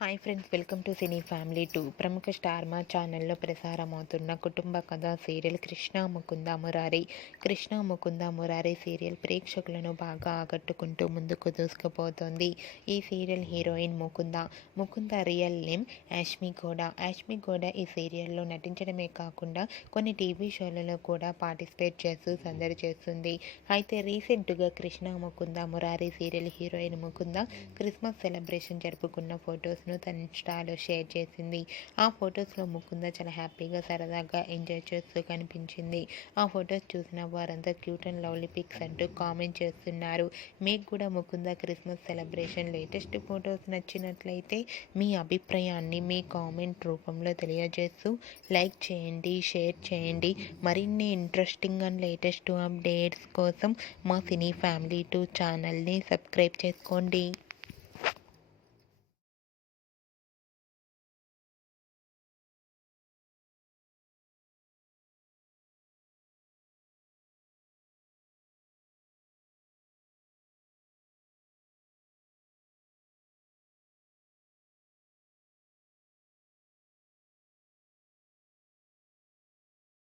Hi friends, welcome to cine family 2. ప్రముఖ star Maa ఛానల్లో ప్రసారమవుతున్న కుటుంబ కథా సీరియల్ కృష్ణ ముకుంద మురారి. కృష్ణ ముకుంద మురారి సీరియల్ ప్రేక్షకులను బాగా ఆకట్టుకుంటూ ముందుకు దూసుకుపోతోంది. ఈ serial heroine Mukunda real name Yashmi Gowda ఈ సీరియల్లో నటించడమే కాకుండా కొన్ని టీవీ షోలలో కూడా పార్టిసిపేట్ చేస్తూ సందడి చేస్తుంది. అయితే రీసెంట్గా Krishna Mukunda Murari serial heroine Mukunda Christmas celebration జరుపుకున్న ఫొటోస్ తన ఇన్స్టాలో షేర్ చేసింది. ఆ ఫొటోస్లో ముకుంద చాలా హ్యాపీగా సరదాగా ఎంజాయ్ చేస్తూ కనిపించింది. ఆ ఫొటోస్ చూసిన వారంతా క్యూట్ అండ్ లవ్లీ పిక్స్ అంటూ కామెంట్ చేస్తున్నారు. మీకు కూడా Mukunda Christmas celebration latest photos నచ్చినట్లయితే మీ అభిప్రాయాన్ని మీ కామెంట్ రూపంలో తెలియజేస్తూ లైక్ చేయండి, షేర్ చేయండి. మరిన్ని ఇంట్రెస్టింగ్ అండ్ లేటెస్ట్ అప్డేట్స్ కోసం మా సినీ ఫ్యామిలీ 2 ఛానల్ని సబ్స్క్రైబ్ చేసుకోండి.